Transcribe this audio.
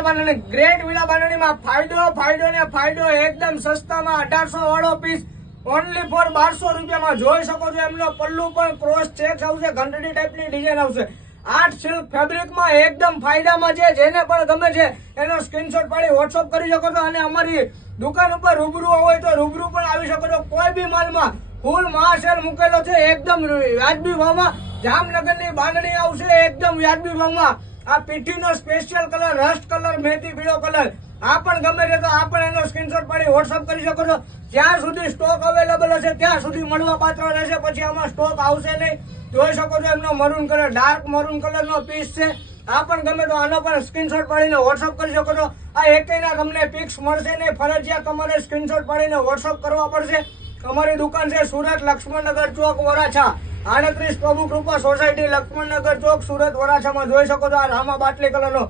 Villa બાંધણી, great villa બાંધણીમાં ફાયદો એકદમ સસ્તામાં 1800 વાળો પીસ ઓનલી ફોર 1200 રૂપિયામાં જોઈ શકો છો. એમનો પલ્લુ પણ ક્રોસ ચેક્સ આવશે, ઘંટડી ટાઈપની ડિઝાઇન આવશે. આર્ટ સિલ્ક ફેબ્રિકમાં એકદમ ફાયદામાં છે. જેને પણ ગમે છે એનો સ્ક્રીનશોટ પાડી વોટ્સઅપ કરી શકો છો. અને અમારી દુકાન ઉપર રૂબરૂ હોય તો રૂબરૂ પણ આવી શકો છો. કોઈ બી માલમાં ફૂલ મહાસેલ મૂકેલો છે એકદમ વ્યાજબી ભાવમાં. જામનગરની બાંધણી આવશે એકદમ વ્યાજબી ભાવમાં. આ પીઠીનો સ્પેશિયલ કલર, રસ્ટ કલર, મેથી પીળો કલર, આ પણ ગમે છે તો આ પણ એનો સ્ક્રીનશોટ પાડી વોટ્સઅપ કરી શકો છો. જ્યાં સુધી સ્ટોક અવેલેબલ હશે ત્યાં સુધી મળવા પાત્ર રહેશે. પછી આમાં સ્ટોક આવશે નહીં. જોઈ શકો છો એમનો મરૂન કલર, ડાર્ક મરૂન કલરનો પીસ છે. આ પણ ગમે તો આનો પણ સ્ક્રીનશોટ પાડીને વોટ્સઅપ કરી શકો છો. આ એકેયના તમને પિક્સ મળશે નહીં, ફરજિયાત તમારે સ્ક્રીનશોટ પાડીને વોટ્સઅપ કરવા પડશે. અમારી દુકાન છે સુરત, લક્ષ્મણનગર ચોક, વરાછા. 38 પ્રભુ કૃપા સોસાયટી, લક્ષ્મણનગર ચોક, સુરત, વરાછામાં જોઈ શકો છો. આ રામા બાટલી કલરનો